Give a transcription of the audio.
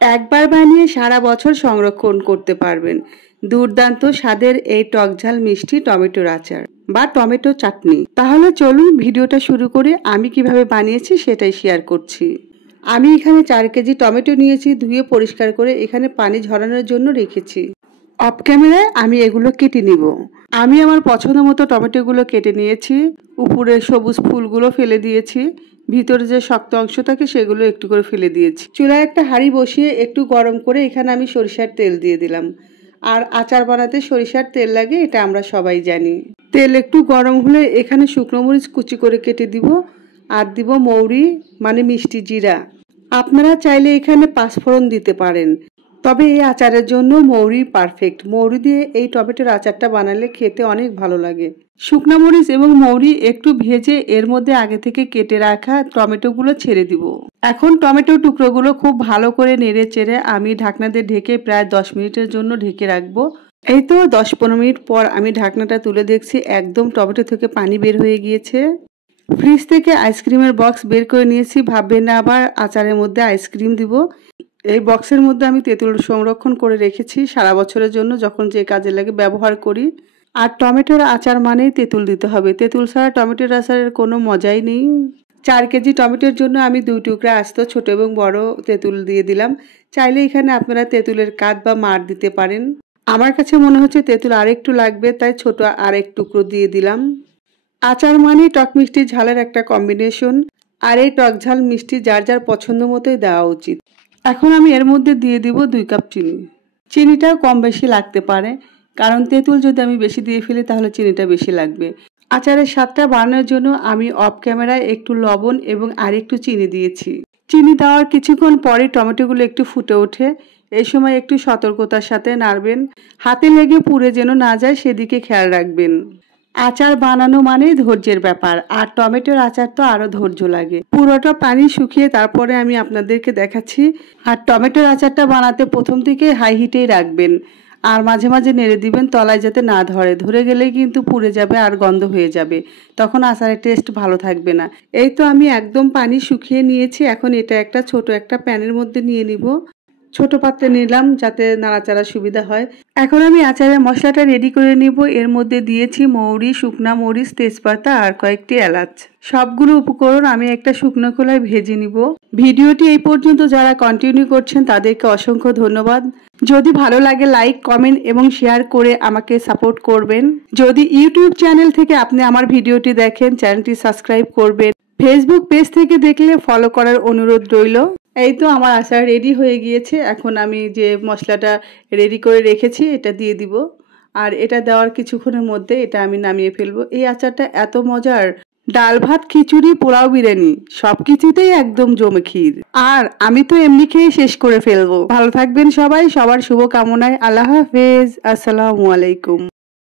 একবার বানিয়ে সারা বছর সংরক্ষণ করতে পারবেন দুর্দান্ত স্বাদের এই টকঝাল মিষ্টি টমেটোর আচার বা টমেটো চাটনি। তাহলে চলুন ভিডিওটা শুরু করে আমি কিভাবে বানিয়েছি সেটাই শেয়ার করছি। আমি এখানে 4 কেজি টমেটো নিয়েছি, ধুয়ে পরিষ্কার করে এখানে পানি ঝরানোর জন্য রেখেছি। অফ ক্যামেরায় আমি এগুলো কেটে নিব। আমি আমার পছন্দ মতো টমেটোগুলো কেটে নিয়েছি, উপরে সবুজ ফুলগুলো ফেলে দিয়েছি, ভিতরে যে শক্ত অংশ থাকে সেগুলো একটু করে ফেলে দিয়েছি। চুলায় একটা হাঁড়ি বসিয়ে একটু গরম করে এখানে আমি সরিষার তেল দিয়ে দিলাম। আর আচার বানাতে সরিষার তেল লাগে, এটা আমরা সবাই জানি। তেল একটু গরম হলে এখানে শুকনো মরিচ কুচি করে কেটে দিব, আর দিব মৌরি মানে মিষ্টি জিরা। আপনারা চাইলে এখানে পাঁচফোড়ন দিতে পারেন, তবে এই আচারের জন্য মৌরি পারফেক্ট। মৌরি দিয়ে এই টমেটোর আচারটা বানালে খেতে অনেক ভালো লাগে। শুকনো মরিচ এবং মৌরি একটু ভেজে এর মধ্যে আগে থেকে কেটে রাখা টমেটোগুলো ছেড়ে দিব। এখন টমেটো টুকরোগুলো খুব ভালো করে নেড়ে চেড়ে আমি ঢাকনা দিয়ে ঢেকে প্রায় 10 মিনিটের জন্য ঢেকে রাখবো। এই তো 10-15 মিনিট পর আমি ঢাকনাটা তুলে দেখছি একদম টমেটো থেকে পানি বের হয়ে গিয়েছে। ফ্রিজ থেকে আইসক্রিমের বক্স বের করে নিয়েছি, ভাববেন না আবার আচারের মধ্যে আইসক্রিম দিব। এই বক্সের মধ্যে আমি তেঁতুল সংরক্ষণ করে রেখেছি সারা বছরের জন্য, যখন যে কাজে লাগে ব্যবহার করি। আর টমেটোর আচার মানেই তেঁতুল দিতে হবে, তেঁতুল ছাড়া টমেটোর আচারের কোনো মজাই নেই। 4 কেজি টমেটোর জন্য আমি 2 টুকরা আস্ত ছোট এবং বড় তেঁতুল দিয়ে দিলাম। চাইলে এখানে আপনারা তেঁতুলের কাঠ বা মাড় দিতে পারেন। আমার কাছে মনে হচ্ছে তেঁতুল আরেকটু লাগবে, তাই ছোট আরেক টুকরো দিয়ে দিলাম। আচার মানে টক মিষ্টি ঝালের একটা কম্বিনেশন, আর এই টক ঝাল মিষ্টি যার যার পছন্দ মতোই দেওয়া উচিত। এখন আমি এর মধ্যে দিয়ে দিব 2 কাপ চিনি। চিনিটাও কম বেশি লাগতে পারে, কারণ তেঁতুল যদি আমি বেশি দিয়ে ফেলি তাহলে চিনিটা বেশি লাগবে। আচারের স্বাদটা বাড়ানোর জন্য আমি অফ ক্যামেরায় একটু লবণ এবং আরেকটু চিনি দিয়েছি। চিনি দেওয়ার কিছুক্ষণ পরে টমেটোগুলো একটু ফুটে ওঠে। এই সময় একটু সতর্কতার সাথে নাড়বেন, হাতে লেগে পুড়ে যেন না যায় সেদিকে খেয়াল রাখবেন। আচার বানানো মানে ধৈর্যের ব্যাপার, আর টমেটোর আচার তো আরো ধৈর্য লাগে। পুরোটা পানি শুকিয়ে তারপরে আমি আপনাদেরকে দেখাচ্ছি। আর টমেটোর আচারটা বানাতে প্রথম থেকে হাই হিটেই রাখবেন, আর মাঝে মাঝে নেড়ে দিবেন তলায় যাতে না ধরে। ধরে গেলেই কিন্তু পুড়ে যাবে আর গন্ধ হয়ে যাবে, তখন আচারের টেস্ট ভালো থাকবে না। এই তো আমি একদম পানি শুকিয়ে নিয়েছি। এখন এটা একটা ছোট একটা প্যানের মধ্যে নিয়ে নিব। ছোট পাত্রে নিলাম যাতে নাড়াচাড়া সুবিধা হয়। এখন আমি আচারের মশলাটা রেডি করে নিব। এর মধ্যে দিয়েছি মৌরি, শুকনা মরিচ, তেজপাতা আর কয়েকটি এলাচ। সবগুলো উপকরণ আমি একটা শুকনো খোলায় ভেজে নিব। ভিডিওটি এই পর্যন্ত যারা কন্টিনিউ করছেন তাদেরকে অসংখ্য ধন্যবাদ। যদি ভালো লাগে লাইক, কমেন্ট এবং শেয়ার করে আমাকে সাপোর্ট করবেন। যদি ইউটিউব চ্যানেল থেকে আপনি আমার ভিডিওটি দেখেন, চ্যানেলটি সাবস্ক্রাইব করবেন। ফেসবুক পেজ থেকে দেখলে ফলো করার অনুরোধ রইল। এই তো আমার আচার রেডি হয়ে গিয়েছে। এখন আমি যে মশলাটা রেডি করে রেখেছি এটা দিয়ে দিব, আর এটা দেওয়ার কিছুক্ষণের মধ্যে এটা আমি নামিয়ে ফেলবো। এই আচারটা এত মজার, ডাল ভাত, খিচুড়ি, পোলাও, বিরিয়ানি সবকিছুতেই একদম জমে ক্ষীর। আর আমি তো এমনি খেয়ে শেষ করে ফেলবো। ভালো থাকবেন সবাই, সবার শুভ কামনায়। আল্লাহ হাফেজ, আসসালামু আলাইকুম।